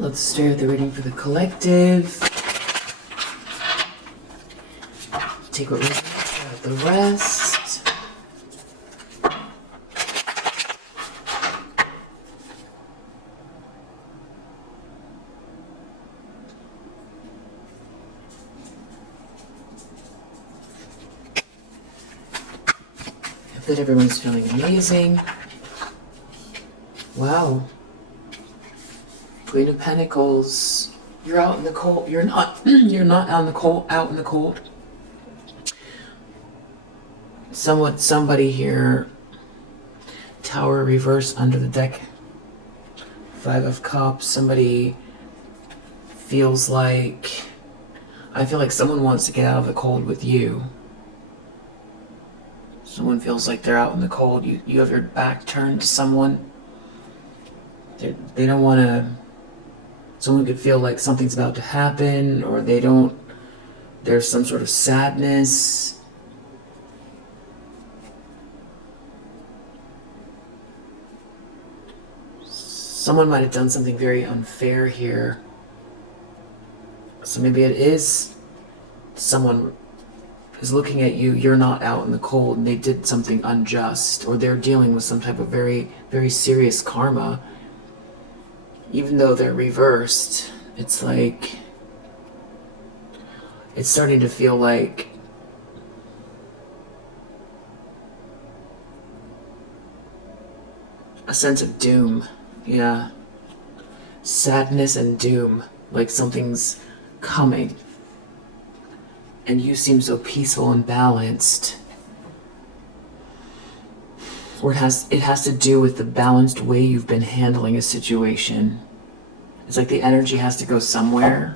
Let's start the reading for the collective. Take what resonates out of the rest. Hope that everyone's feeling amazing. Wow. Queen of Pentacles. You're out in the cold. You're not out in the cold. Somebody here. Tower reverse under the deck. 5 of Cups. Somebody feels like, I feel like someone wants to get out of the cold with you. Someone feels like they're out in the cold. You have your back turned to someone. They don't want to. Someone could feel like something's about to happen, or there's some sort of sadness. Someone might have done something very unfair here. So maybe it is someone is looking at you, you're not out in the cold, and they did something unjust, or they're dealing with some type of very, very serious karma. Even though they're reversed, it's like, it's starting to feel like a sense of doom. Yeah. Sadness and doom. Like something's coming. And you seem so peaceful and balanced. Or it has to do with the balanced way you've been handling a situation. It's like the energy has to go somewhere.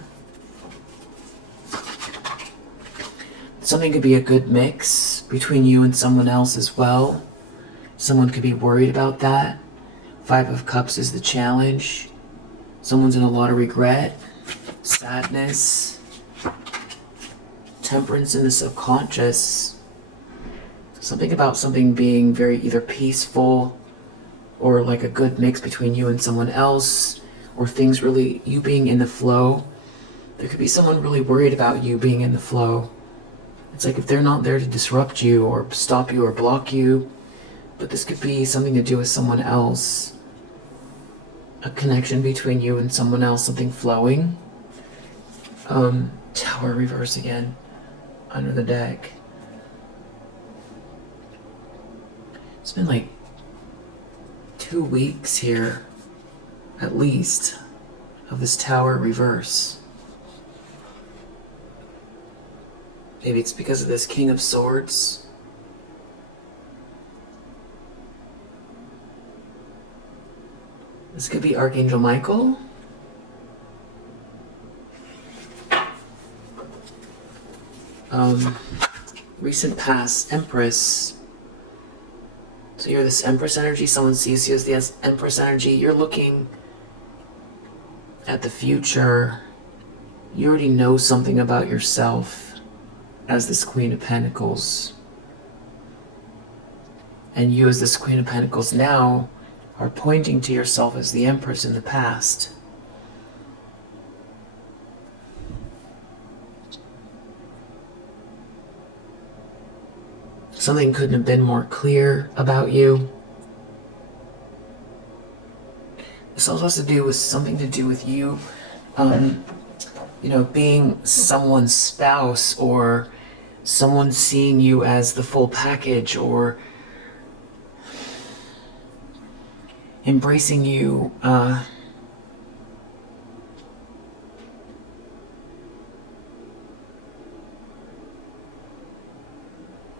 Something could be a good mix between you and someone else as well. Someone could be worried about that. 5 of Cups is the challenge. Someone's in a lot of regret, sadness, temperance in the subconscious. Something about something being very either peaceful or like a good mix between you and someone else, or things really, you being in the flow. There could be someone really worried about you being in the flow. It's like if they're not there to disrupt you or stop you or block you, but this could be something to do with someone else. A connection between you and someone else, something flowing. Tower reverse again, under the deck. It's been like 2 weeks here, at least, of this Tower reverse. Maybe it's because of this King of Swords. This could be Archangel Michael. Recent past, Empress. So you're this Empress energy, someone sees you as the Empress energy, you're looking at the future. You already know something about yourself as this Queen of Pentacles. And you as this Queen of Pentacles now are pointing to yourself as the Empress in the past. Something couldn't have been more clear about you. This also has to do with something to do with you, being someone's spouse, or someone seeing you as the full package, or embracing you,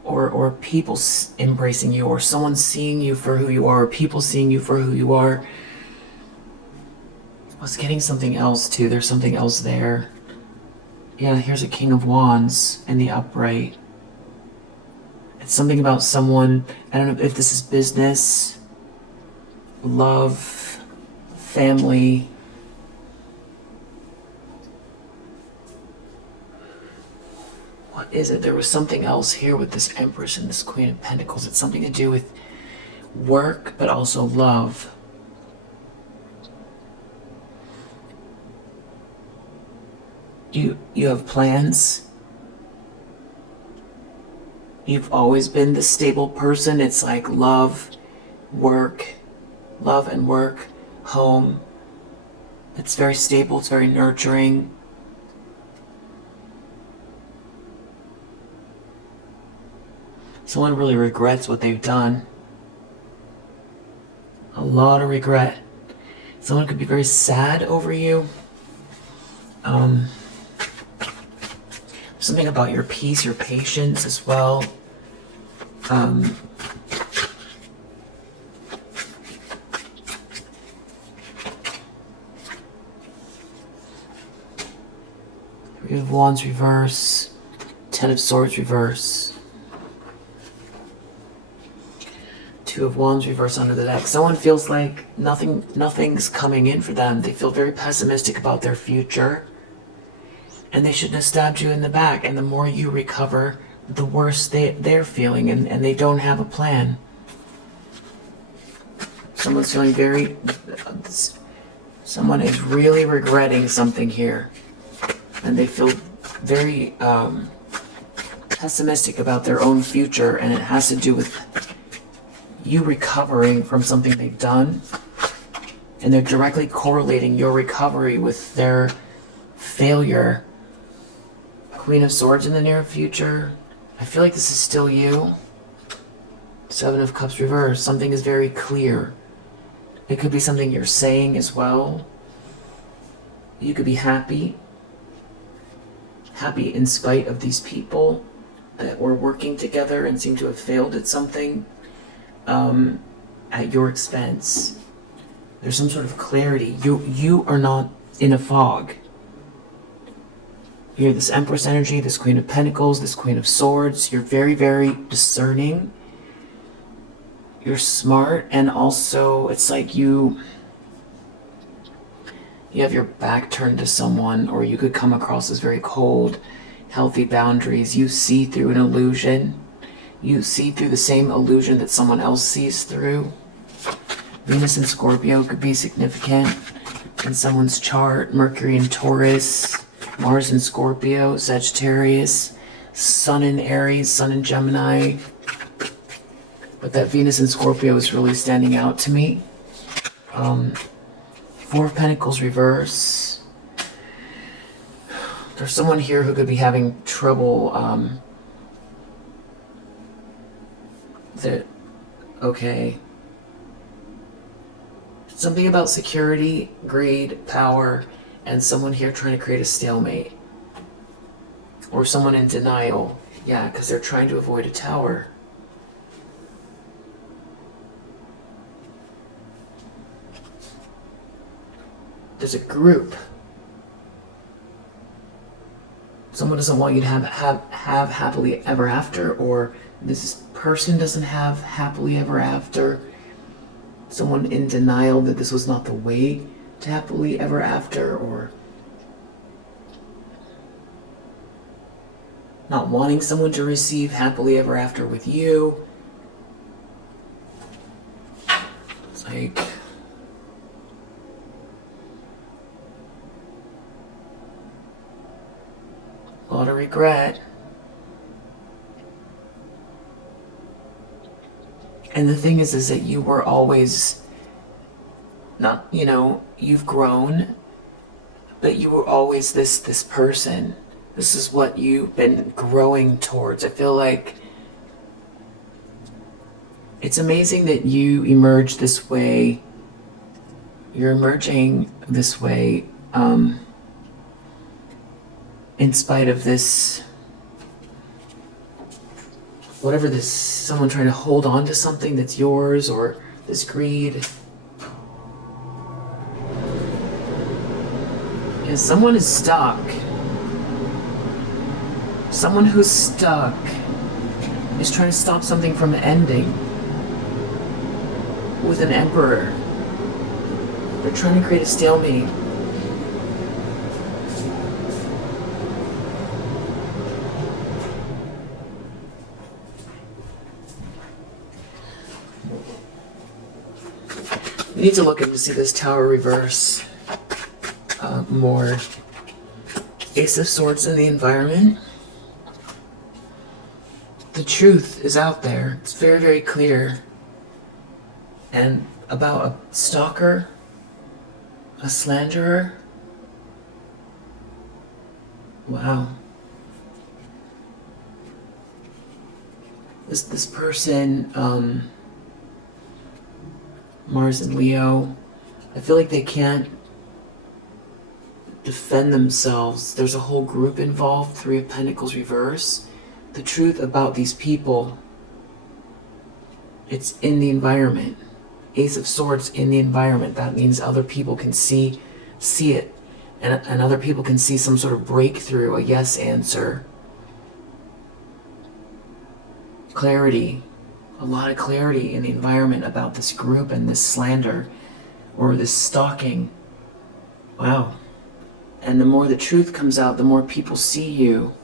or people embracing you, or someone seeing you for who you are, or people seeing you for who you are. I was getting something else too. There's something else there. Yeah, here's a King of Wands in the upright. It's something about someone, I don't know if this is business, love, family. What is it? There was something else here with this Empress and this Queen of Pentacles. It's something to do with work, but also love. You have plans. You've always been the stable person. It's like love and work, home. It's very stable, it's very nurturing. Someone really regrets what they've done. A lot of regret. Someone could be very sad over you. Something about your peace, your patience as well. Three of Wands reverse, Ten of Swords reverse, Two of Wands reverse under the deck. Someone feels like nothing's coming in for them. They feel very pessimistic about their future. And they shouldn't have stabbed you in the back. And the more you recover, the worse they're feeling, and they don't have a plan. Someone's feeling very... Someone is really regretting something here. And they feel very pessimistic about their own future, and it has to do with you recovering from something they've done. And they're directly correlating your recovery with their failure. Queen of Swords in the near future. I feel like this is still you. Seven of Cups reversed. Something is very clear. It could be something you're saying as well. You could be happy. Happy in spite of these people that were working together and seem to have failed at something at your expense. There's some sort of clarity. You are not in a fog. You're this Empress energy, this Queen of Pentacles, this Queen of Swords. You're very, very discerning. You're smart, and also it's like you have your back turned to someone, or you could come across as very cold. Healthy boundaries. You see through an illusion. You see through the same illusion that someone else sees through. Venus in Scorpio could be significant in someone's chart. Mercury in Taurus. Mars in Scorpio, Sagittarius, Sun in Aries, Sun in Gemini. But that Venus in Scorpio is really standing out to me. Four of Pentacles reverse. There's someone here who could be having trouble. Okay. Something about security, greed, power, and someone here trying to create a stalemate. Or someone in denial. Yeah, because they're trying to avoid a tower. There's a group. Someone doesn't want you to have happily ever after, or this person doesn't have happily ever after. Someone in denial that this was not the way to happily ever after, or not wanting someone to receive happily ever after with you. It's like a lot of regret. And the thing is that you were always not, you've grown, but you were always this person. This is what you've been growing towards. I feel like it's amazing that you emerge this way. You're emerging this way in spite of this, whatever this, someone trying to hold on to something that's yours, or this greed. Yeah, someone is stuck. Someone who's stuck is trying to stop something from ending with an emperor. They're trying to create a stalemate. We need to look into see this tower reverse more. Ace of Swords in the environment. The truth is out there. It's very, very clear. And about a stalker, a slanderer. Wow. This person, Mars and Leo, I feel like they can't defend themselves. There's a whole group involved, Three of Pentacles reverse. The truth about these people, it's in the environment. Ace of Swords in the environment. That means other people can see it. And other people can see some sort of breakthrough, a yes answer. Clarity. A lot of clarity in the environment about this group and this slander or this stalking. Wow. And the more the truth comes out, the more people see you.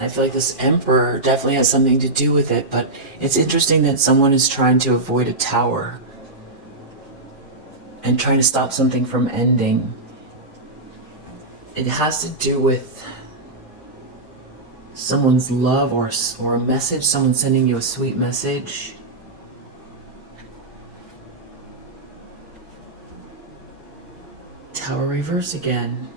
I feel like this Emperor definitely has something to do with it, but it's interesting that someone is trying to avoid a tower and trying to stop something from ending. It has to do with someone's love or a message, someone sending you a sweet message. Tower reverse again.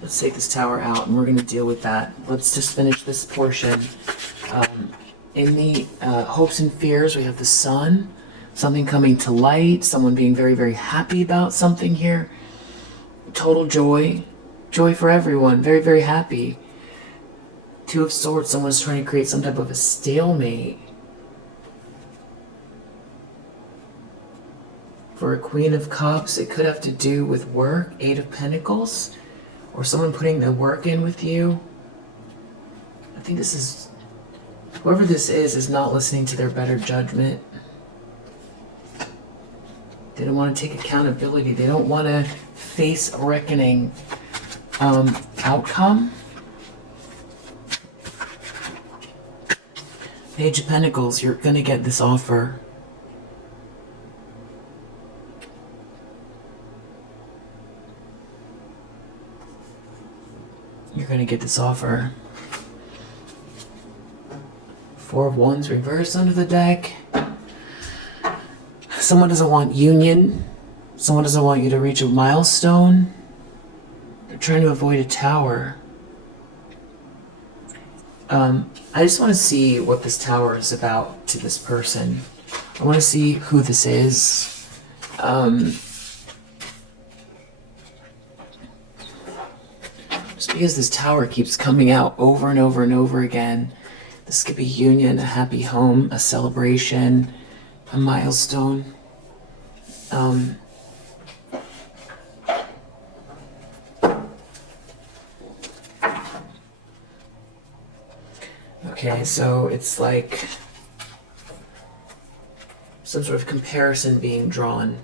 Let's take this tower out and we're going to deal with that. Let's just finish this portion. In the hopes and fears, we have the Sun. Something coming to light. Someone being very, very happy about something here. Total joy. Joy for everyone. Very, very happy. Two of Swords. Someone's trying to create some type of a stalemate. For a Queen of Cups, it could have to do with work. Eight of Pentacles. Or someone putting the work in with you. I think this is... whoever this is not listening to their better judgment. They don't want to take accountability. They don't want to face a reckoning outcome. Page of Pentacles, you're going to get this offer. You're going to get this offer. Four of Wands reversed under the deck. Someone doesn't want union. Someone doesn't want you to reach a milestone. They're trying to avoid a tower. I just want to see what this tower is about to this person. I want to see who this is. Just because this tower keeps coming out over and over and over again. This could be union, a happy home, a celebration, a milestone. Okay, so it's like some sort of comparison being drawn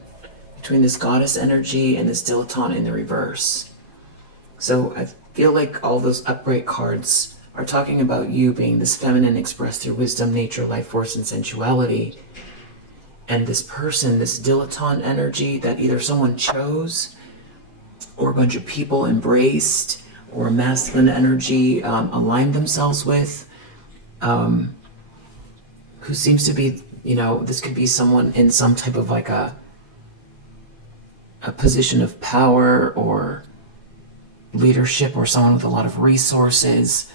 between this goddess energy and this dilettante in the reverse. So I feel like all those upright cards are talking about you being this feminine expressed through wisdom, nature, life force, and sensuality. And this person, this dilettante energy that either someone chose or a bunch of people embraced or a masculine energy aligned themselves with, who seems to be, you know, this could be someone in some type of like a position of power or leadership, or someone with a lot of resources,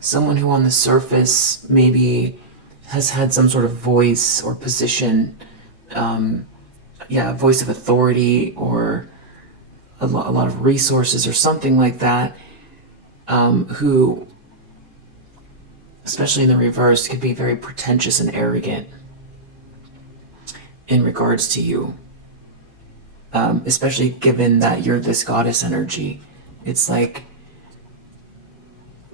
someone who on the surface maybe has had some sort of voice or position, voice of authority or a lot of resources or something like that, who, especially in the reverse, could be very pretentious and arrogant in regards to you, especially given that you're this goddess energy. It's like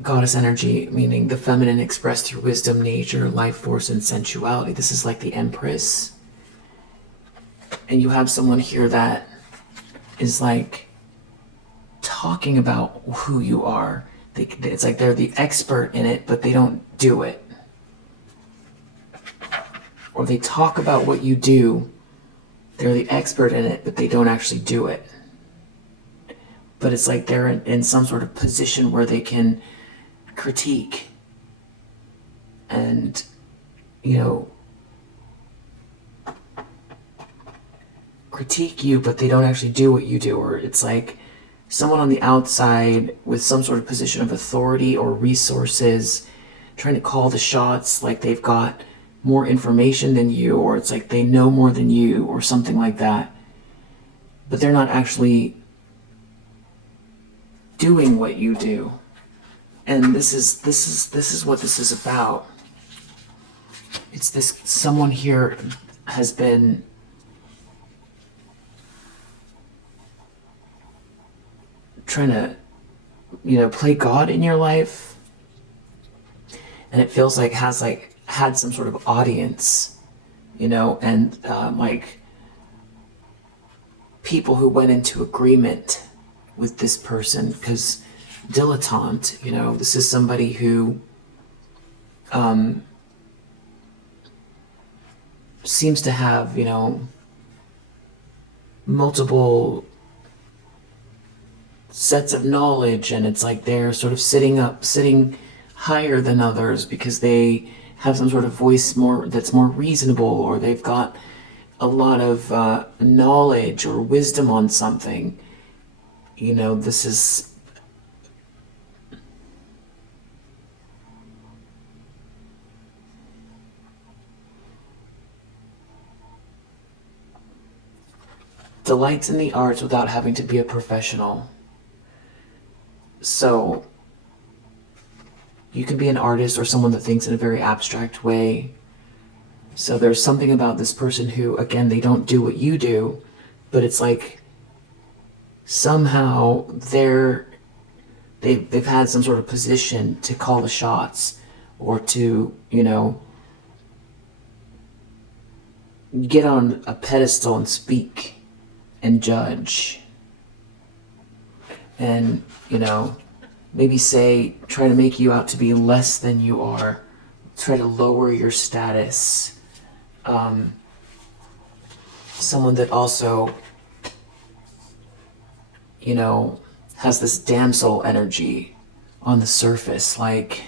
goddess energy, meaning the feminine expressed through wisdom, nature, life force, and sensuality. This is like the empress. And you have someone here that is like talking about who you are. It's like they're the expert in it, but they don't do it. Or they talk about what you do. They're the expert in it, but they don't actually do it. But it's like they're in some sort of position where they can critique and, critique you, but they don't actually do what you do. Or it's like someone on the outside with some sort of position of authority or resources trying to call the shots, like they've got more information than you, or it's like they know more than you, or something like that. But they're not actually doing what you do. And this is what this is about. It's this, someone here has been trying to, play God in your life, and it feels like has had some sort of audience, and like people who went into agreement with this person, because dilettante, this is somebody who seems to have, multiple sets of knowledge, and it's like they're sort of sitting higher than others because they have some sort of voice that's more reasonable, or they've got a lot of knowledge or wisdom on something. This is delights in the arts without having to be a professional. So you can be an artist or someone that thinks in a very abstract way. So there's something about this person who, again, they don't do what you do, but it's like somehow they've had some sort of position to call the shots, or to, get on a pedestal and speak and judge. And, maybe try to make you out to be less than you are, try to lower your status. Someone that also, has this damsel energy on the surface, like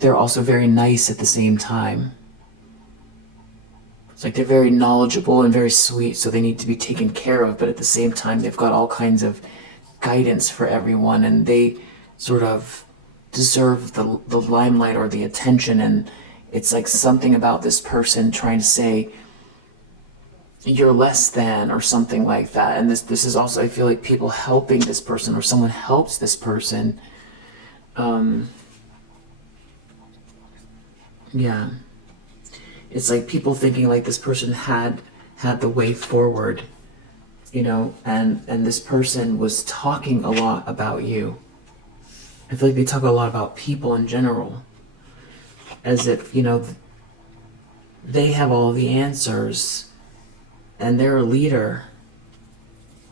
they're also very nice at the same time. It's like they're very knowledgeable and very sweet, so they need to be taken care of, but at the same time they've got all kinds of guidance for everyone, and they sort of deserve the limelight or the attention. And it's like something about this person trying to say you're less than, or something like that. And this is also, I feel like, people helping this person, or someone helps this person. Yeah. It's like people thinking like this person had the way forward, and this person was talking a lot about you. I feel like they talk a lot about people in general, as if, they have all the answers and they're a leader.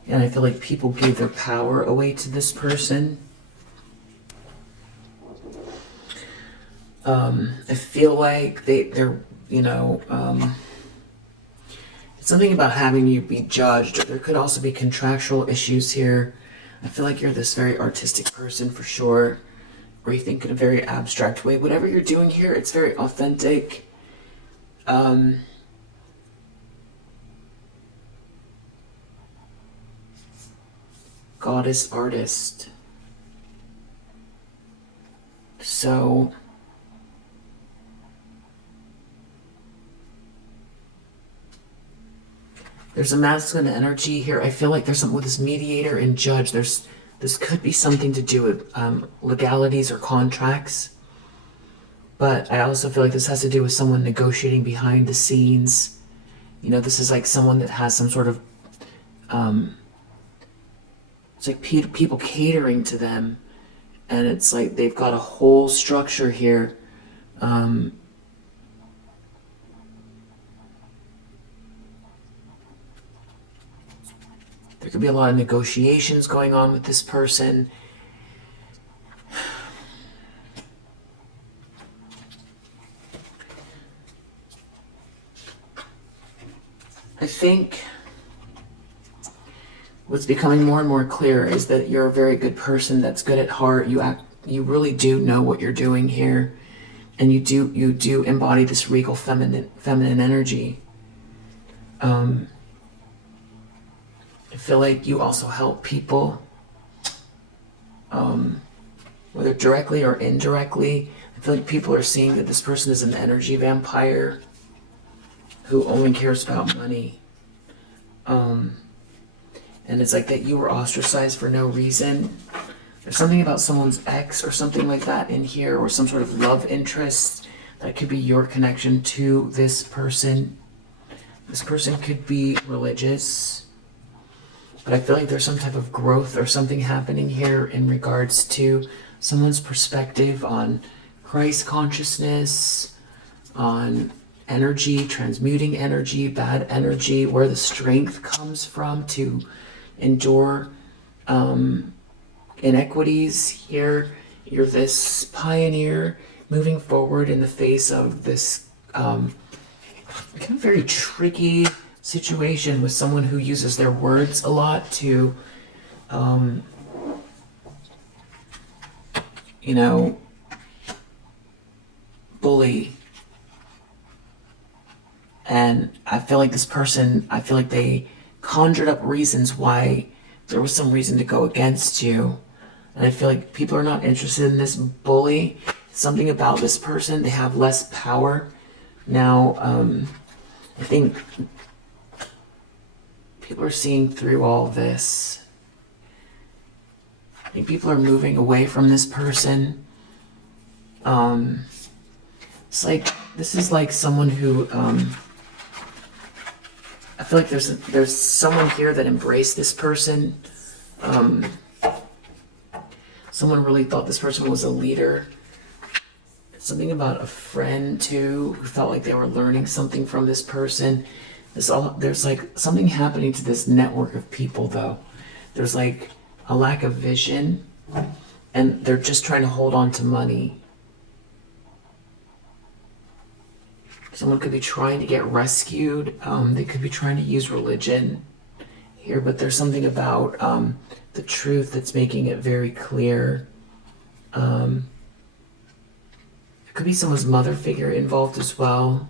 And I feel like people gave their power away to this person. I feel like they're it's something about having you be judged. There could also be contractual issues here. I feel like you're this very artistic person for sure, or you think in a very abstract way. Whatever you're doing here, it's very authentic. Goddess artist. So there's a masculine energy here. I feel like there's something with this mediator and judge. This could be something to do with legalities or contracts. But I also feel like this has to do with someone negotiating behind the scenes. This is like someone that has some sort of it's like people catering to them, and it's like they've got a whole structure here. There could be a lot of negotiations going on with this person. I think what's becoming more and more clear is that you're a very good person that's good at heart. You really do know what you're doing here, and you do embody this regal feminine energy. I feel like you also help people, whether directly or indirectly. I feel like people are seeing that this person is an energy vampire who only cares about money. And it's like that you were ostracized for no reason. There's something about someone's ex or something like that in here, or some sort of love interest that could be your connection to this person. This person could be religious, but I feel like there's some type of growth or something happening here in regards to someone's perspective on Christ consciousness, on energy, transmuting energy, bad energy, where the strength comes from to endure inequities. Here you're this pioneer moving forward in the face of this kind of very tricky situation with someone who uses their words a lot to bully. And I feel like this person, I feel like they conjured up reasons why there was some reason to go against you. And I feel like people are not interested in this bully. Something about this person, they have less power. Now, I think people are seeing through all this. I think people are moving away from this person. It's like, this is like someone who, I feel like there's someone here that embraced this person. Someone really thought this person was a leader. Something about a friend too, who felt like they were learning something from this person. There's like something happening to this network of people though. There's like a lack of vision, and they're just trying to hold on to money. Someone could be trying to get rescued. They could be trying to use religion here, but there's something about the truth that's making it very clear. There could be someone's mother figure involved as well.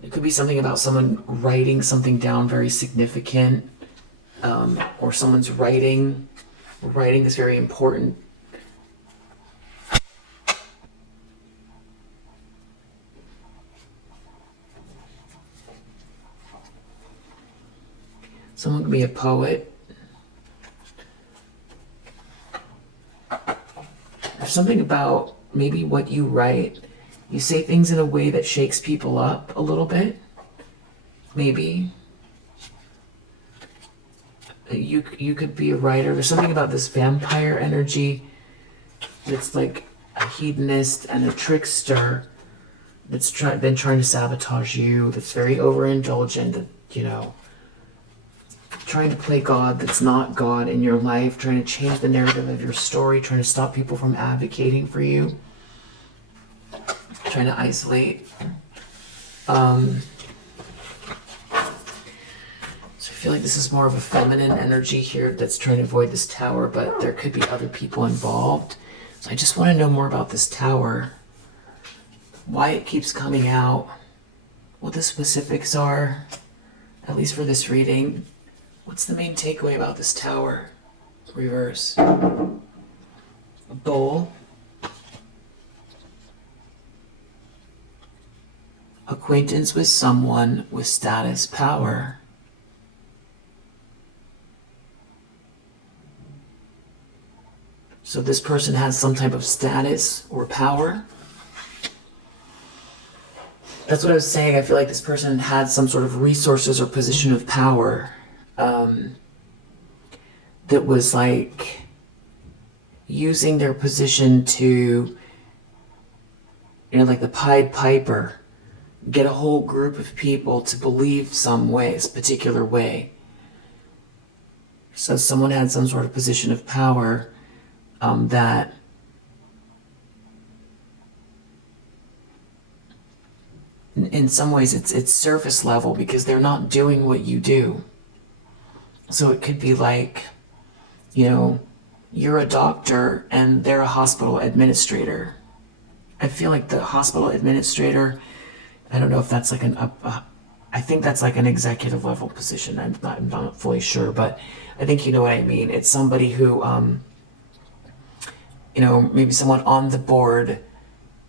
It could be something about someone writing something down very significant, or someone's writing is very important. Someone could be a poet. There's something about maybe what you write. You say things in a way that shakes people up a little bit. Maybe. You could be a writer. There's something about this vampire energy that's like a hedonist and a trickster that's been trying to sabotage you, that's very overindulgent, that, trying to play God that's not God in your life, trying to change the narrative of your story, trying to stop people from advocating for you, trying to isolate. So I feel like this is more of a feminine energy here that's trying to avoid this tower, but there could be other people involved. So I just want to know more about this tower, why it keeps coming out, what the specifics are, at least for this reading. What's the main takeaway about this tower? Reverse. A bowl. Acquaintance with someone with status power. So this person has some type of status or power. That's what I was saying. I feel like this person had some sort of resources or position of power. That was like using their position to, like the Pied Piper, get a whole group of people to believe some way, a particular way. So someone had some sort of position of power that in some ways it's surface level because they're not doing what you do. So it could be like, you're a doctor and they're a hospital administrator. I feel like the hospital administrator, I don't know if that's like I think that's like an executive level position. I'm not fully sure, but I think you know what I mean. It's somebody who, maybe someone on the board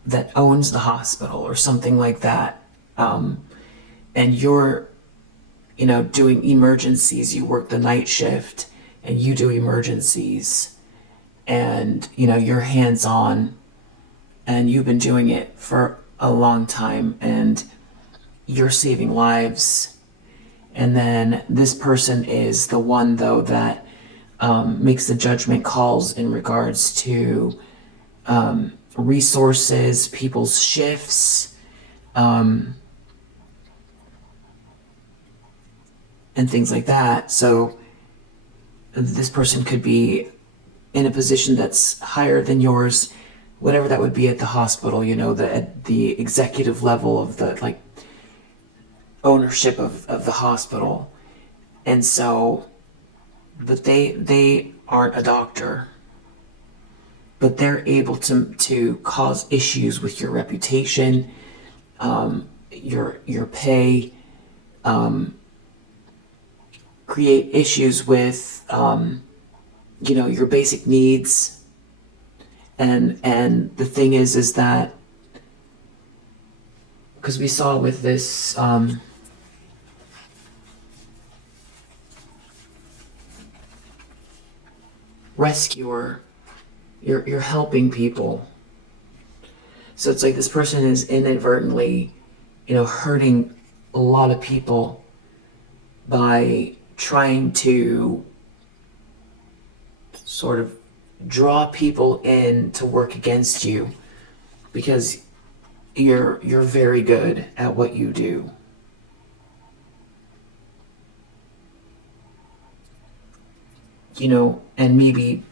that owns the hospital or something like that. And you're, doing emergencies. You work the night shift and you do emergencies and, you're hands on and you've been doing it for a long time and you're saving lives. And then this person is the one, though, that makes the judgment calls in regards to resources, people's shifts, and things like that. So this person could be in a position that's higher than yours, whatever that would be at the hospital, at the executive level of the ownership of the hospital. And so, but they aren't a doctor, but they're able to cause issues with your reputation, your pay, create issues with your basic needs. And the thing is that because we saw with this rescuer, you're helping people. So it's like this person is inadvertently, hurting a lot of people by trying to sort of draw people in to work against you because you're very good at what you do. And maybe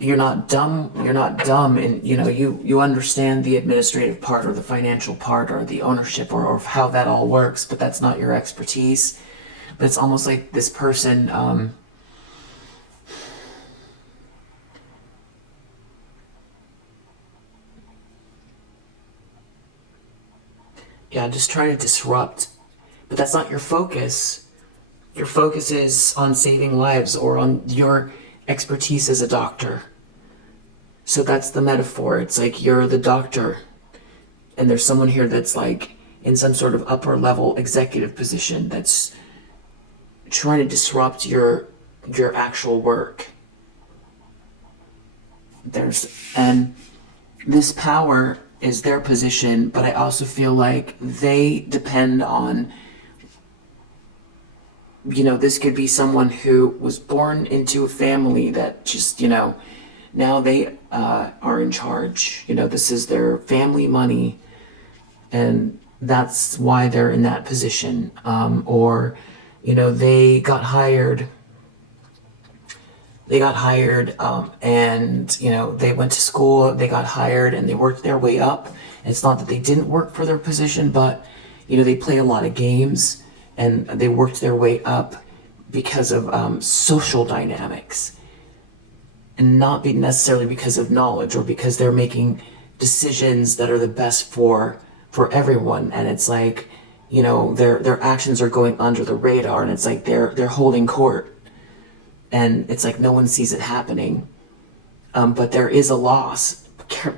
you're not dumb and you understand the administrative part or the financial part or the ownership or how that all works, but that's not your expertise. But it's almost like this person just trying to disrupt, but that's not your focus. Your focus is on saving lives or on your expertise as a doctor. So that's the metaphor. It's like you're the doctor and there's someone here that's like in some sort of upper level executive position that's trying to disrupt your actual work. And this power is their position, but I also feel like they depend on, this could be someone who was born into a family that just, now they are in charge. This is their family money, and that's why they're in that position. Or, they got hired. And, they went to school, they got hired, and they worked their way up. And it's not that they didn't work for their position, but, they play a lot of games, and they worked their way up because of social dynamics. And not be necessarily because of knowledge or because they're making decisions that are the best for everyone. And it's like, their actions are going under the radar, and it's like they're holding court. And it's like no one sees it happening. But there is a loss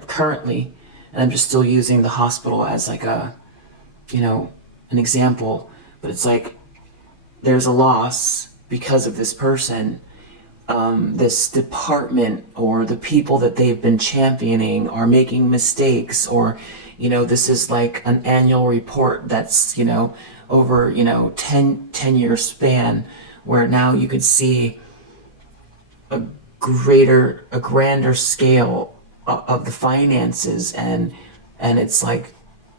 currently, and I'm just still using the hospital as like an example. But it's like there's a loss because of this person. This department or the people that they've been championing are making mistakes, or this is like an annual report that's over 10-year span, where now you could see a grander scale of the finances, and it's like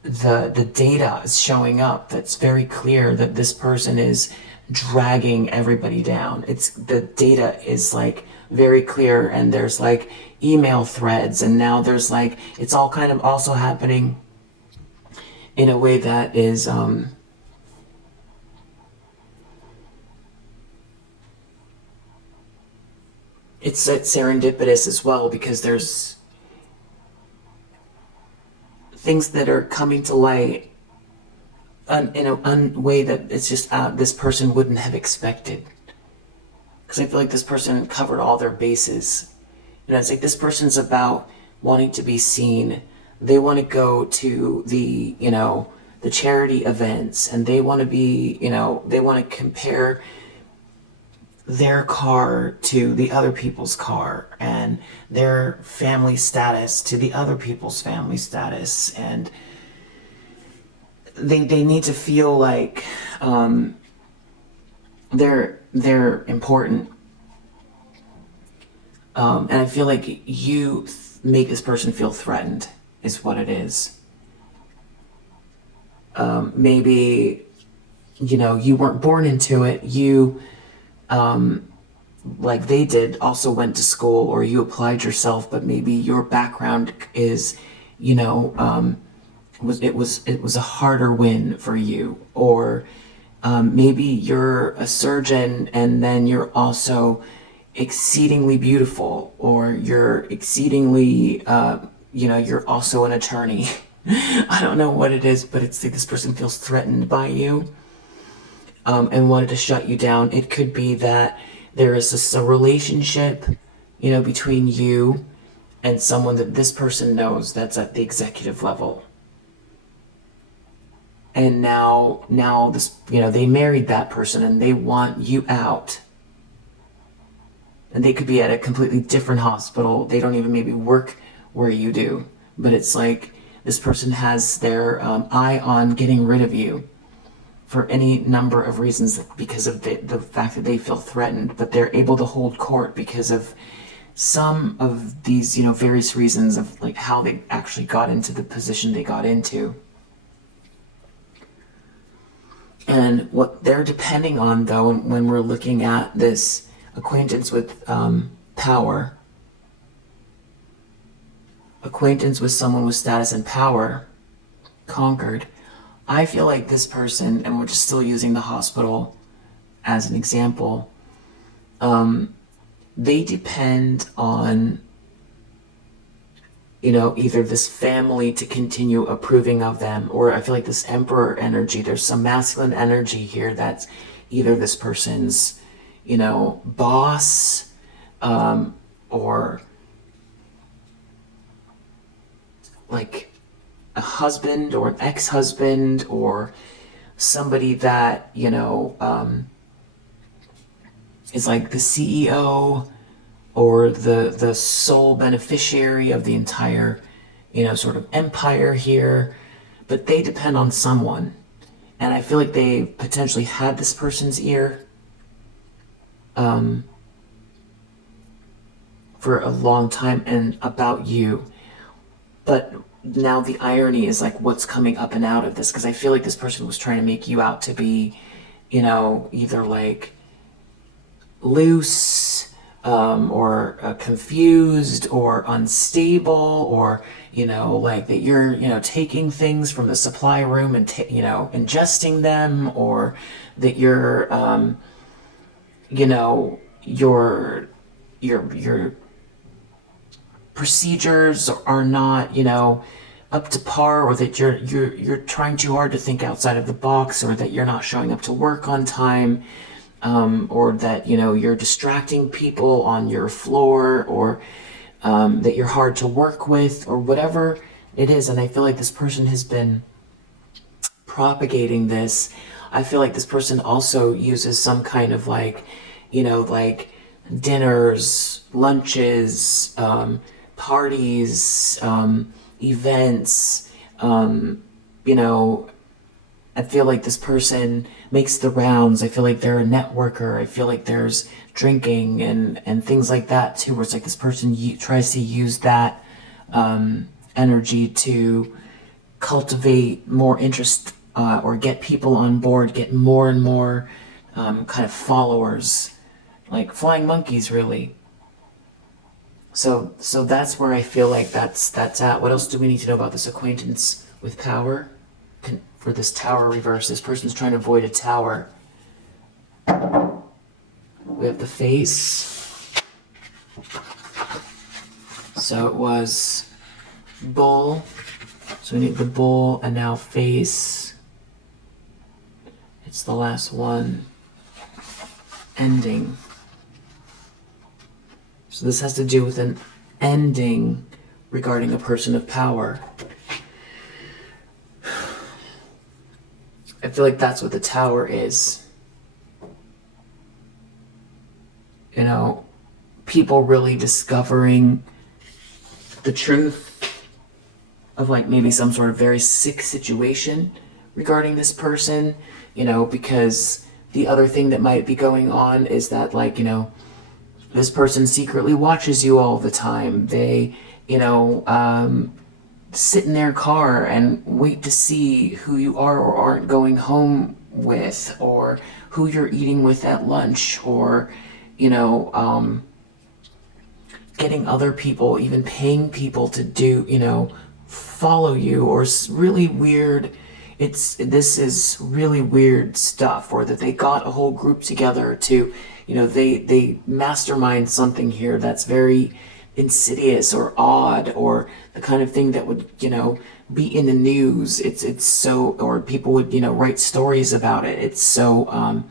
the data is showing up that's very clear that this person is dragging everybody down. It's the data is like very clear, and there's like email threads, and now there's like it's all kind of also happening in a way that is it's serendipitous as well, because there's things that are coming to light in a way that it's just this person wouldn't have expected. Because I feel like this person covered all their bases. You know, it's like this person's about wanting to be seen. They want to go to the, you know, the charity events, and they want to be, you know, they want to compare their car to the other people's car, and their family status to the other people's family status, and they need to feel like they're important, and I feel like you make this person feel threatened is what it is. Maybe, you know, you weren't born into it. You like they did also went to school, or you applied yourself, but maybe your background is, you know, it was a harder win for you, or maybe you're a surgeon and then you're also exceedingly beautiful, or you're exceedingly you know, you're also an attorney. I don't know what it is, but it's like this person feels threatened by you, and wanted to shut you down. It could be that there is a relationship, you know, between you and someone that this person knows that's at the executive level. And now this, you know, they married that person and they want you out. And they could be at a completely different hospital. They don't even maybe work where you do. But it's like this person has their eye on getting rid of you for any number of reasons, because of the fact that they feel threatened, but they're able to hold court because of some of these, you know, various reasons of like how they actually got into the position they got into. And what they're depending on, though, when we're looking at this acquaintance with power, acquaintance with someone with status and power, conquered, I feel like this person, and we're just still using the hospital as an example, they depend on, you know, either this family to continue approving of them, or I feel like this emperor energy, there's some masculine energy here that's either this person's, you know, boss, or like a husband or an ex-husband, or somebody that, you know, is like the CEO or the sole beneficiary of the entire, you know, sort of empire here. But they depend on someone. And I feel like they potentially had this person's ear for a long time and about you. But now the irony is like what's coming up and out of this, because I feel like this person was trying to make you out to be, you know, either like loose, or confused or unstable, or, you know, like that you're, you know, taking things from the supply room and, you know, ingesting them, or that you're, you know, your procedures are not, you know, up to par, or that you're trying too hard to think outside of the box, or that you're not showing up to work on time, or that, you know, you're distracting people on your floor, or that you're hard to work with, or whatever it is. And I feel like this person has been propagating this. I feel like this person also uses some kind of like, you know, like dinners, lunches, parties, events, you know, I feel like this person makes the rounds. I feel like they're a networker. I feel like there's drinking and things like that too, where it's like this person tries to use that energy to cultivate more interest, or get people on board, get more and more kind of followers, like flying monkeys, really. So that's where I feel like that's at. What else do we need to know about this acquaintance with power? For this tower reverse, this person's trying to avoid a tower. We have the face. So it was bull. So we need the bull and now face. It's the last one. Ending. So this has to do with an ending regarding a person of power. I feel like that's what the tower is. You know, people really discovering the truth of like maybe some sort of very sick situation regarding this person, you know, because the other thing that might be going on is that, like, you know, this person secretly watches you all the time. They, you know, sit in their car and wait to see who you are or aren't going home with, or who you're eating with at lunch, or, you know, getting other people, even paying people to do, you know, follow you, or really weird. This is really weird stuff, or that they got a whole group together to, you know, they mastermind something here that's very insidious or odd, or the kind of thing that would, you know, be in the news. It's so, or people would, you know, write stories about it. It's so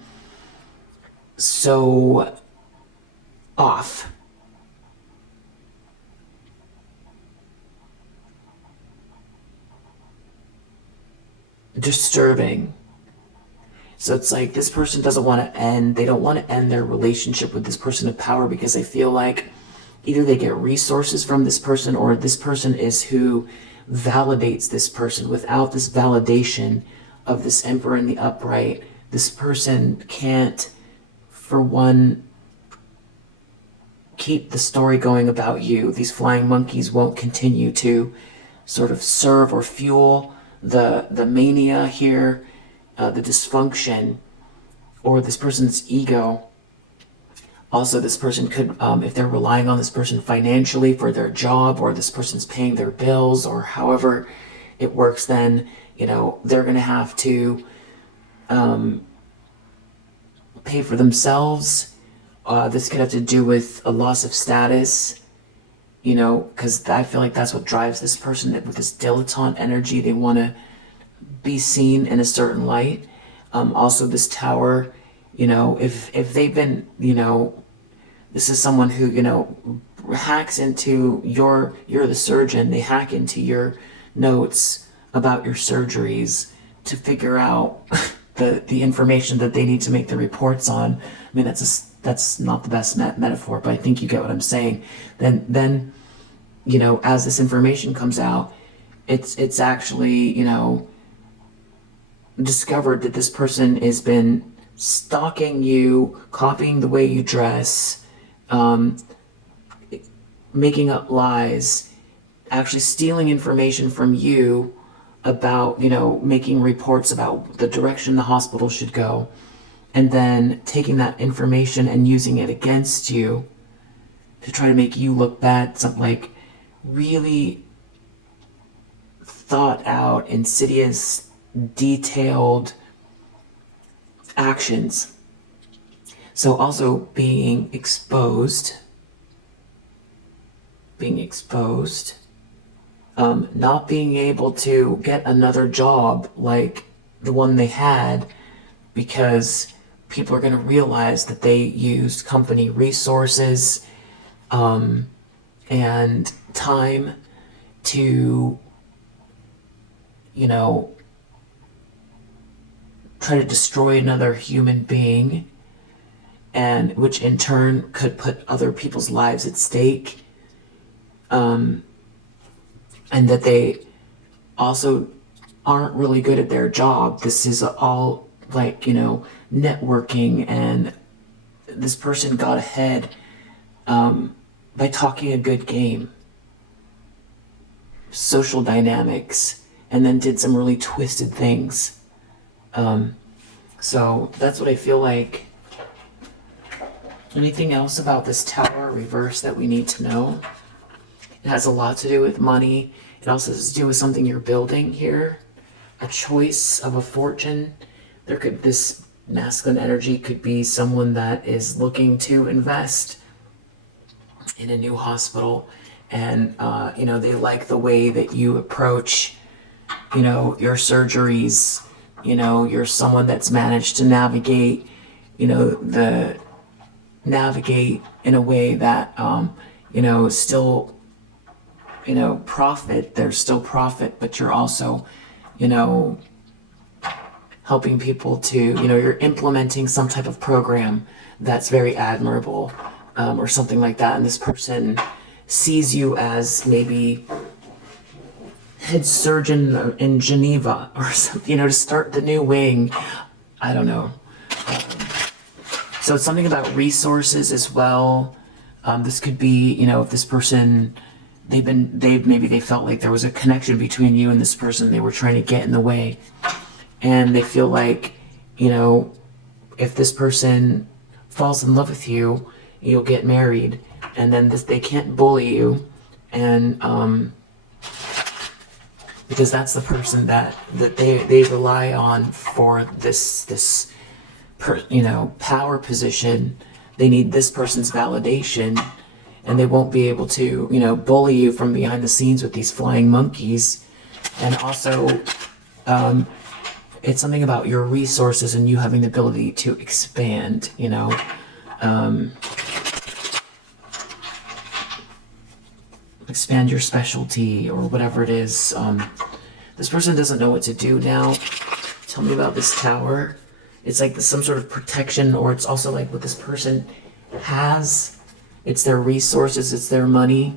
so off. Disturbing. So it's like this person doesn't want to end, they don't want to end their relationship with this person of power, because they feel like either they get resources from this person, or this person is who validates this person. Without this validation of this Emperor in the upright, this person can't, for one, keep the story going about you. These flying monkeys won't continue to sort of serve or fuel the mania here, the dysfunction, or this person's ego. Also, this person could, if they're relying on this person financially for their job, or this person's paying their bills, or however it works, then, you know, they're going to have to pay for themselves. This could have to do with a loss of status, you know, because I feel like that's what drives this person with this dilettante energy. They want to be seen in a certain light. Also, this tower, you know, if they've been, you know, this is someone who, you know, hacks into you're the surgeon, they hack into your notes about your surgeries to figure out the information that they need to make the reports on. I mean, that's not the best metaphor, but I think you get what I'm saying. Then, you know, as this information comes out, it's actually, you know, discovered that this person has been stalking you, copying the way you dress, making up lies, actually stealing information from you about, you know, making reports about the direction the hospital should go, and then taking that information and using it against you to try to make you look bad. Something like really thought out, insidious, detailed actions. So also being exposed, not being able to get another job like the one they had, because people are going to realize that they used company resources and time to, you know, try to destroy another human being, and which in turn could put other people's lives at stake, and that they also aren't really good at their job. This is all like, you know, networking, and this person got ahead by talking a good game. Social dynamics, and then did some really twisted things. So that's what I feel like. Anything else about this Tower reverse that we need to know? It has a lot to do with money. It also has to do with something you're building here. A choice of a fortune. This masculine energy could be someone that is looking to invest in a new hospital, and they like the way that you approach, your surgeries. You're someone that's managed to navigate, navigate in a way that, still, profit. There's still profit, but you're also, helping people to, you're implementing some type of program that's very admirable, or something like that. And this person sees you as maybe head surgeon in Geneva or something, to start the new wing. I don't know. So it's something about resources as well. This could be, if this person, they felt like there was a connection between you and this person. They were trying to get in the way. And they feel like, if this person falls in love with you, you'll get married. And then they can't bully you. And, because that's the person that they rely on for this power position. They need this person's validation, and they won't be able to, bully you from behind the scenes with these flying monkeys. And also, it's something about your resources and you having the ability to expand, expand your specialty or whatever it is. This person doesn't know what to do now. Tell me about this Tower. It's like some sort of protection, or it's also like what this person has. It's their resources, it's their money.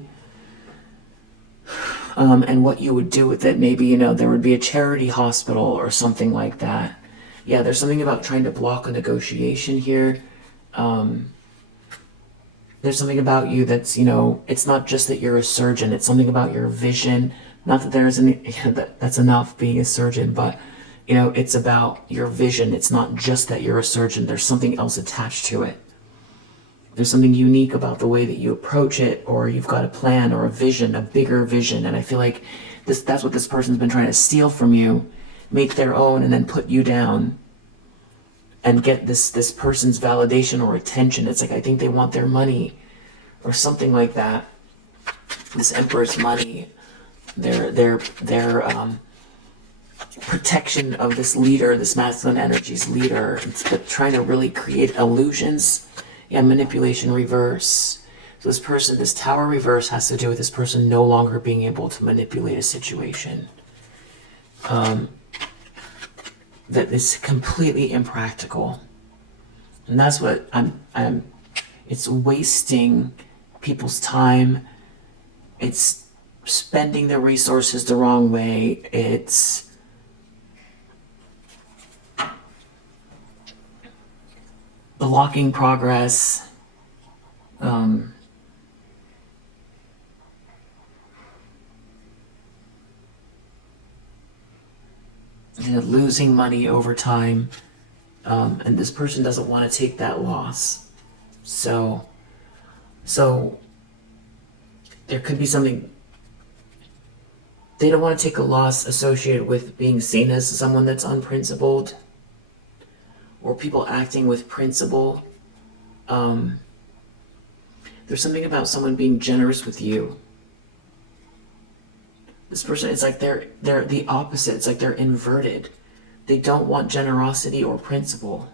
And what you would do with it. Maybe, there would be a charity hospital or something like that. Yeah, there's something about trying to block a negotiation here. There's something about you that's, it's not just that you're a surgeon. It's something about your vision. Not that there's any, that's enough being a surgeon, but, it's about your vision. It's not just that you're a surgeon. There's something else attached to it. There's something unique about the way that you approach it, or you've got a plan or a vision, a bigger vision. And I feel like that's what this person's been trying to steal from you, make their own, and then put you down and get this person's validation or attention. It's like, I think they want their money or something like that. This Emperor's money, their protection of this leader, this masculine energy's leader, but trying to really create illusions. Yeah, manipulation reverse. So this Tower reverse has to do with this person no longer being able to manipulate a situation. That is completely impractical. And that's what it's wasting people's time. It's spending their resources the wrong way. It's blocking progress. Losing money over time. And this person doesn't want to take that loss. So there could be something. They don't want to take a loss associated with being seen as someone that's unprincipled, or people acting with principle. There's something about someone being generous with you. This person, it's like they're the opposite. It's like they're inverted. They don't want generosity or principle,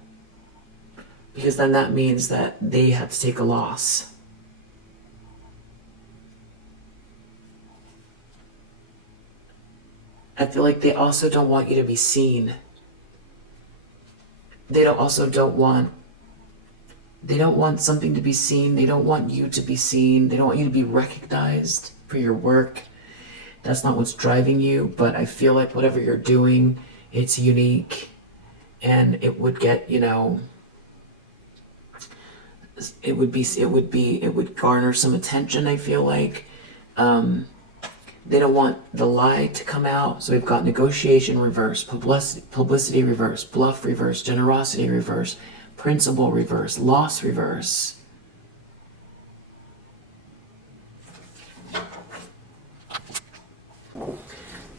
because then that means that they have to take a loss. I feel like they also don't want you to be seen. They don't want something to be seen. They don't want you to be seen. They don't want you to be recognized for your work. That's not what's driving you, but I feel like whatever you're doing, it's unique, and it would get, it would garner some attention, I feel like. They don't want the lie to come out. So we've got negotiation reverse, publicity reverse, bluff reverse, generosity reverse, principle reverse, loss reverse.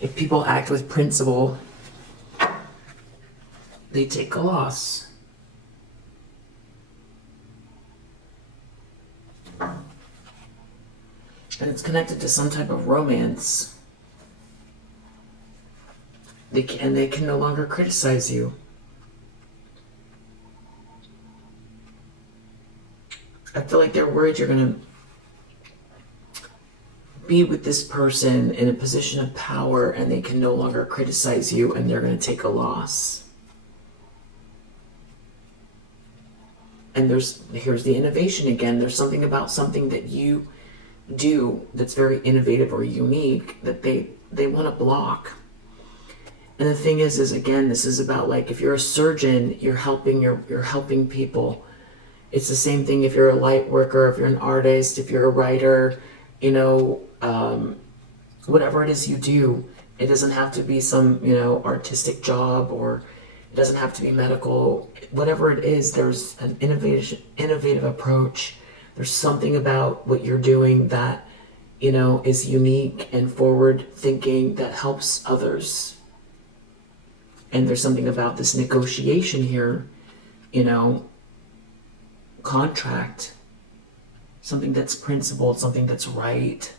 If people act with principle, they take a loss. And it's connected to some type of romance. They can no longer criticize you. I feel like they're worried you're going to be with this person in a position of power and they can no longer criticize you and they're going to take a loss. And here's the innovation again. There's something about something that you do that's very innovative or unique that they want to block. And the thing is again, this is about, like, if you're a surgeon, you're helping people. It's the same thing if you're a light worker, if you're an artist, if you're a writer, whatever it is you do. It doesn't have to be some, artistic job, or it doesn't have to be medical. Whatever it is, there's an innovative approach. There's something about what you're doing that, is unique and forward thinking that helps others. And there's something about this negotiation here, contract, something that's principled, something that's right,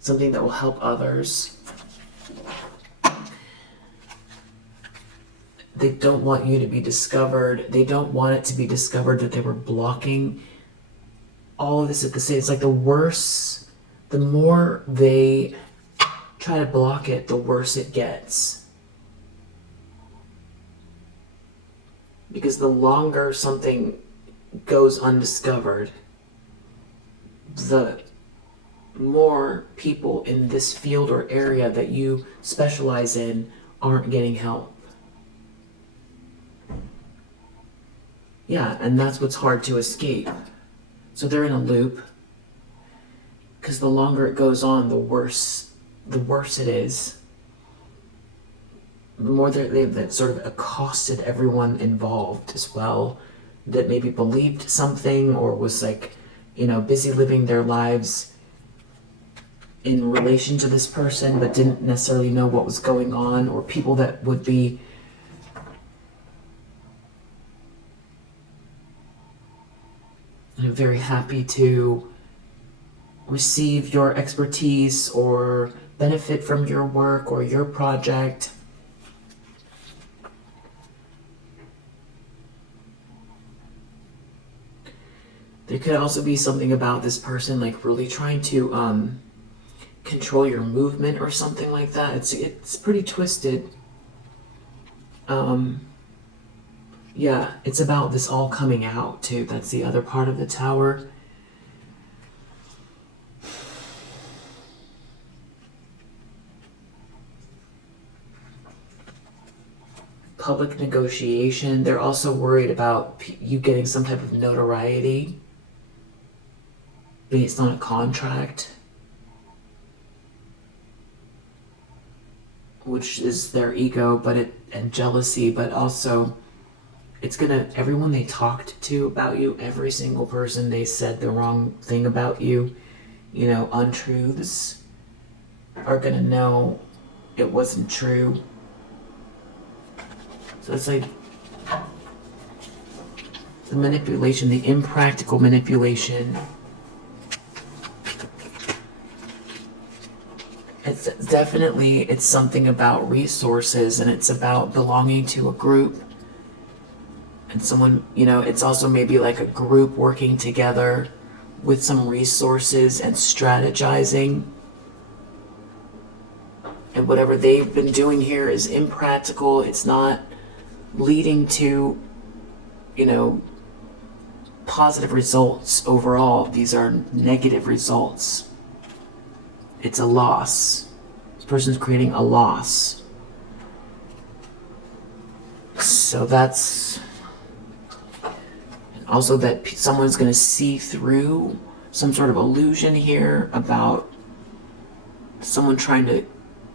something that will help others. They don't want you to be discovered. They don't want it to be discovered that they were blocking all of this at the same. It's like the worse, the more they try to block it, the worse it gets. Because the longer something goes undiscovered, the more people in this field or area that you specialize in aren't getting help. Yeah, and that's what's hard to escape. So they're in a loop, because the longer it goes on, the worse it is. The more they've sort of accosted everyone involved as well, that maybe believed something or was busy living their lives in relation to this person, but didn't necessarily know what was going on, or people that would be very happy to receive your expertise or benefit from your work or your project. There could also be something about this person really trying to control your movement or something like that. It's pretty twisted. Yeah, it's about this all coming out too. That's the other part of the Tower. Public negotiation. They're also worried about you getting some type of notoriety based on a contract, which is their ego, and jealousy, but also everyone they talked to about you, every single person they said the wrong thing about you, untruths, are gonna know it wasn't true. So it's like the manipulation, the impractical manipulation. It's something about resources, and it's about belonging to a group. And someone, it's also maybe like a group working together with some resources and strategizing. And whatever they've been doing here is impractical. It's not leading to, positive results overall. These are negative results. It's a loss. This person's creating a loss. So that's also that someone's going to see through some sort of illusion here about someone trying to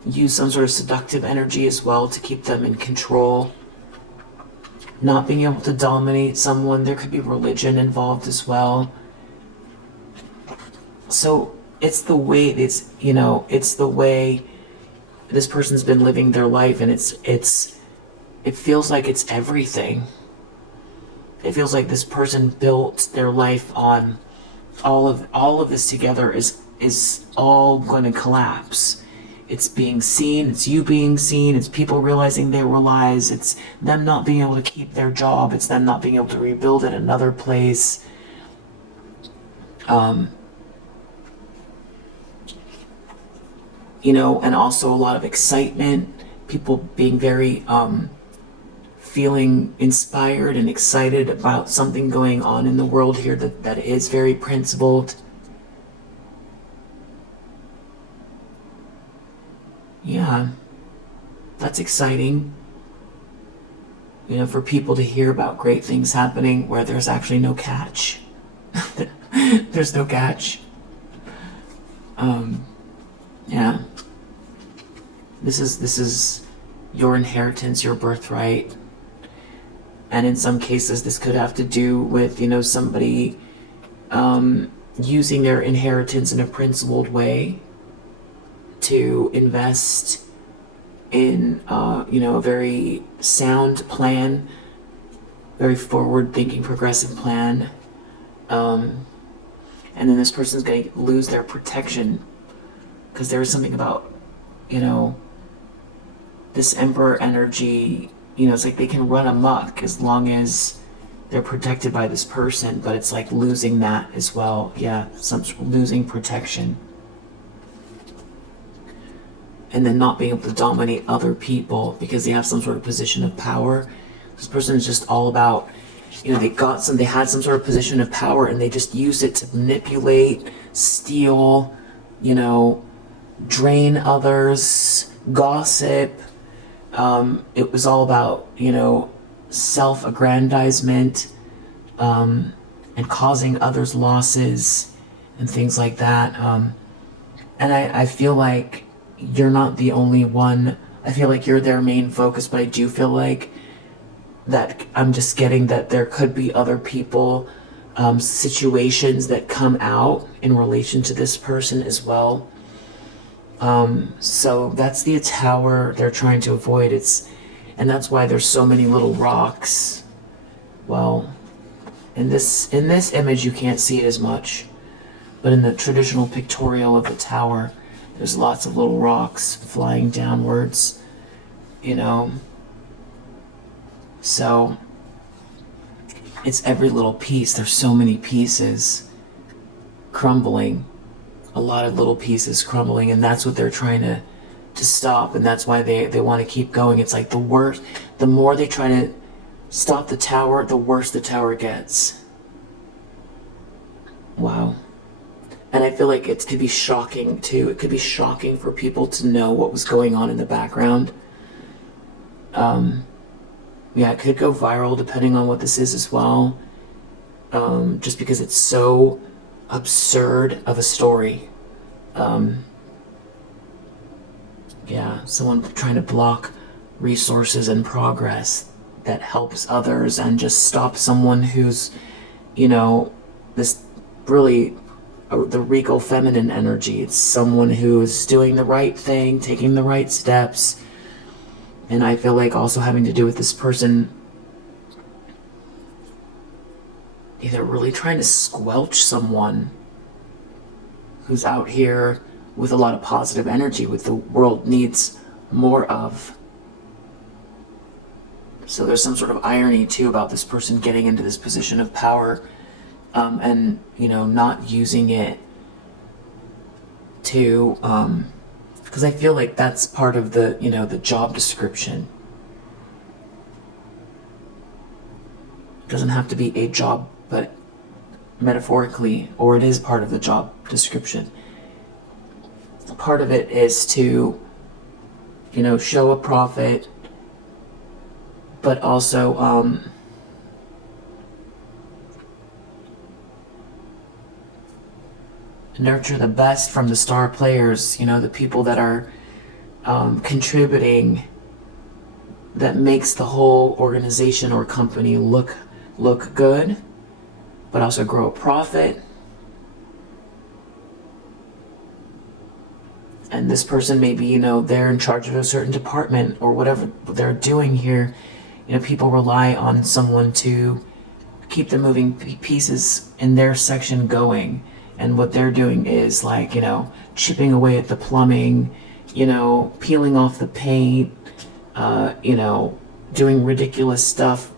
use some sort of seductive energy as well to keep them in control. Not being able to dominate someone. There could be religion involved as well. So it's the way, it's the way this person's been living their life, and it feels like it's everything. It feels like this person built their life on all of this together is all going to collapse. It's being seen, it's you being seen, it's people realizing they were lies, it's them not being able to keep their job, it's them not being able to rebuild it another place. And also a lot of excitement, people being very feeling inspired and excited about something going on in the world here that is very principled. Yeah, that's exciting. For people to hear about great things happening where there's actually no catch. There's no catch. Yeah. This is your inheritance, your birthright. And in some cases, this could have to do with, somebody using their inheritance in a principled way to invest in, a very sound plan, very forward-thinking, progressive plan. And then this person's going to lose their protection because there's something about, this Emperor energy, it's like they can run amok as long as they're protected by this person, but it's like losing that as well. Yeah, losing protection. And then not being able to dominate other people because they have some sort of position of power. This person is just all about, they had some sort of position of power and they just used it to manipulate, steal, drain others, gossip. It was all about, self-aggrandizement, and causing others losses and things like that. And I feel like you're not the only one. I feel like you're their main focus, but I do feel like that I'm just getting that there could be other people, situations that come out in relation to this person as well. So that's the tower they're trying to avoid. And that's why there's so many little rocks. Well, in this image you can't see it as much, but in the traditional pictorial of the tower, there's lots of little rocks flying downwards, So it's every little piece. There's so many pieces crumbling. A lot of little pieces crumbling, and that's what they're trying to stop, and that's why they want to keep going. It's like the more they try to stop the tower, the worse the tower gets. Wow. And I feel like it could be shocking too. It could be shocking for people to know what was going on in the background. Yeah, it could go viral depending on what this is as well. Just because it's so absurd of a story. Yeah, someone trying to block resources and progress that helps others and just stop someone who's, this really the regal feminine energy. It's someone who's doing the right thing, taking the right steps. And I feel like also having to do with this person either really trying to squelch someone who's out here with a lot of positive energy, what the world needs more of. So there's some sort of irony too about this person getting into this position of power, and not using it to, because I feel like that's part of the the job description. It doesn't have to be a job, but metaphorically, or it is part of the job description. Part of it is to, show a profit, but also, nurture the best from the star players, the people that are contributing, that makes the whole organization or company look good, but also grow a profit. And this person maybe, they're in charge of a certain department or whatever they're doing here. People rely on someone to keep the moving pieces in their section going. And what they're doing is like, chipping away at the plumbing, peeling off the paint, doing ridiculous stuff.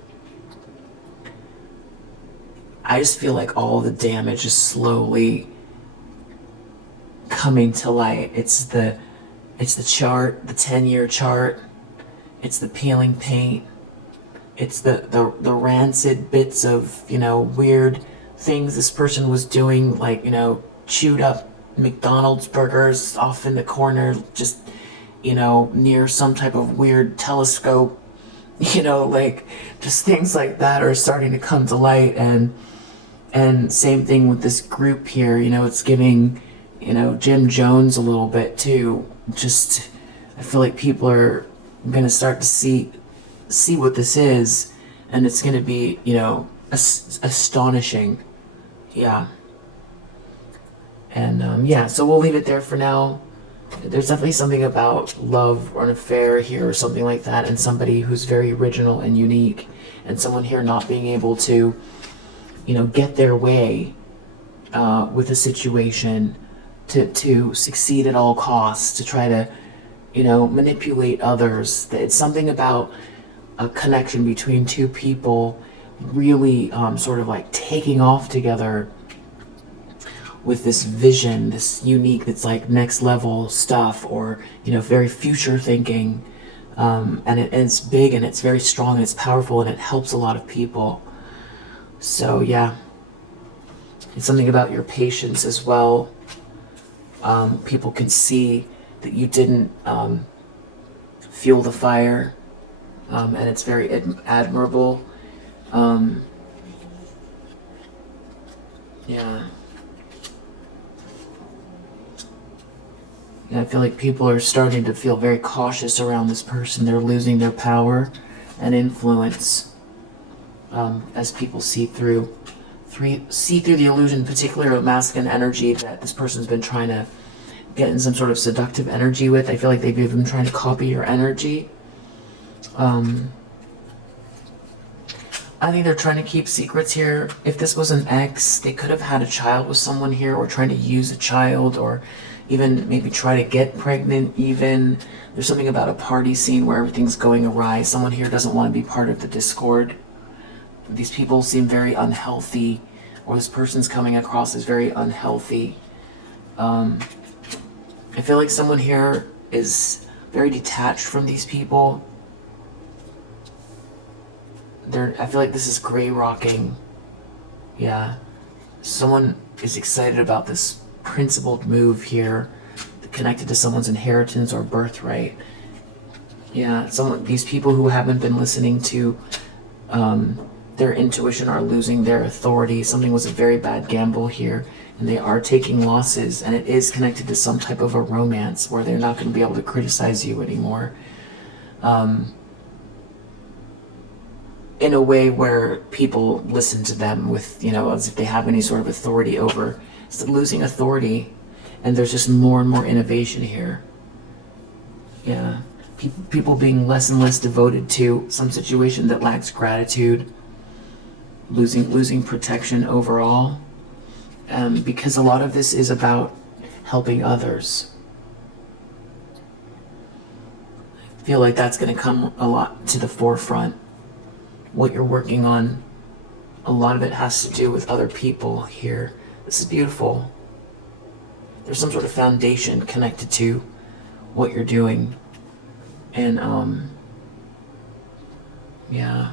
I just feel like all the damage is slowly coming to light. It's the chart, the 10-year chart. It's the peeling paint. It's the rancid bits of, weird things this person was doing, like, chewed up McDonald's burgers off in the corner, just, near some type of weird telescope, like just things like that are starting to come to light. And same thing with this group here, it's giving, Jim Jones a little bit too. Just, I feel like people are going to start to see what this is, and it's going to be, astonishing. Yeah. And, so we'll leave it there for now. There's definitely something about love or an affair here or something like that, and somebody who's very original and unique, and someone here not being able to, get their way with a situation, to succeed at all costs, to try to, manipulate others. It's something about a connection between two people really sort of like taking off together with this vision, this unique, that's like next level stuff, or very future thinking, and it's big, and it's very strong, and it's powerful, and it helps a lot of people. So yeah, it's something about your patience as well. People can see that you didn't fuel the fire, and it's very admirable. Yeah. I feel like people are starting to feel very cautious around this person. They're losing their power and influence, as people see through the illusion, particularly of masculine energy that this person's been trying to get in some sort of seductive energy with. I feel like they've been trying to copy your energy. I think they're trying to keep secrets here. If this was an ex, they could have had a child with someone here, or trying to use a child, or even maybe try to get pregnant even. There's something about a party scene where everything's going awry. Someone here doesn't want to be part of the discord. These people seem very unhealthy, or this person's coming across as very unhealthy. I feel like someone here is very detached from these people. I feel like this is gray rocking. Yeah. Someone is excited about this principled move here, connected to someone's inheritance or birthright. Yeah, these people who haven't been listening to their intuition are losing their authority. Something was a very bad gamble here, and they are taking losses, and it is connected to some type of a romance where they're not going to be able to criticize you anymore. In a way where people listen to them with, as if they have any sort of authority over. It's losing authority, and there's just more and more innovation here. Yeah. People being less and less devoted to some situation that lacks gratitude, losing protection overall, because a lot of this is about helping others. I feel like that's going to come a lot to the forefront. What you're working on, a lot of it has to do with other people here. This is beautiful. There's some sort of foundation connected to what you're doing. And, yeah.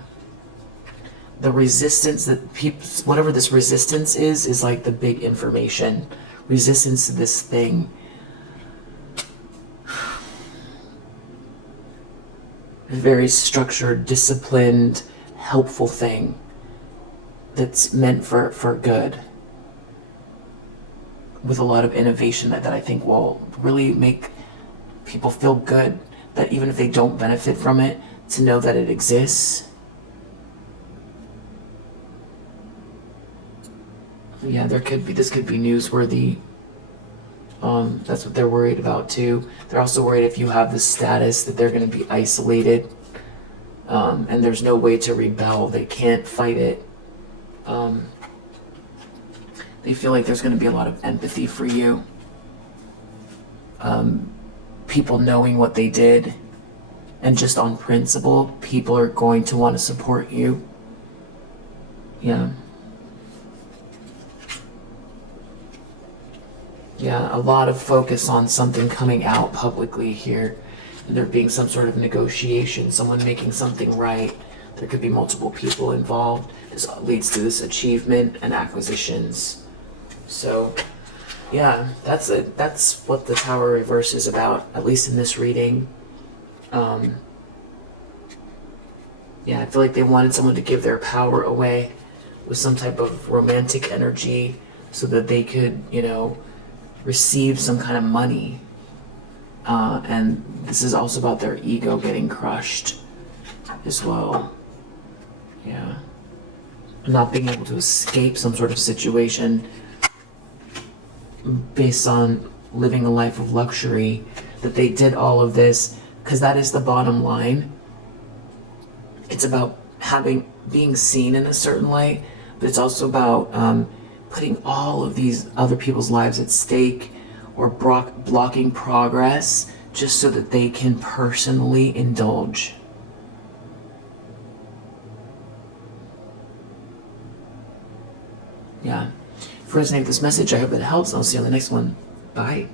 The resistance that people, whatever this resistance is like the big information. Resistance to this thing. A very structured, disciplined, helpful thing that's meant for good. with a lot of innovation that I think will really make people feel good, that even if they don't benefit from it, to know that it exists. Yeah, this could be newsworthy. That's what they're worried about too. They're also worried if you have this status that they're going to be isolated, and there's no way to rebel. They can't fight it. They feel like there's going to be a lot of empathy for you. People knowing what they did, and just on principle, people are going to want to support you. Yeah. Yeah, a lot of focus on something coming out publicly here. And there being some sort of negotiation, someone making something right. There could be multiple people involved. This leads to this achievement and acquisitions. So, yeah, that's what the Tower reverse is about, at least in this reading. Yeah, I feel like they wanted someone to give their power away with some type of romantic energy so that they could, receive some kind of money. And this is also about their ego getting crushed as well. Yeah. Not being able to escape some sort of situation based on living a life of luxury, that they did all of this because that is the bottom line. It's about being seen in a certain light, but it's also about putting all of these other people's lives at stake, or blocking progress just so that they can personally indulge. Yeah. If you resonate with this message, I hope that it helps. I'll see you on the next one. Bye.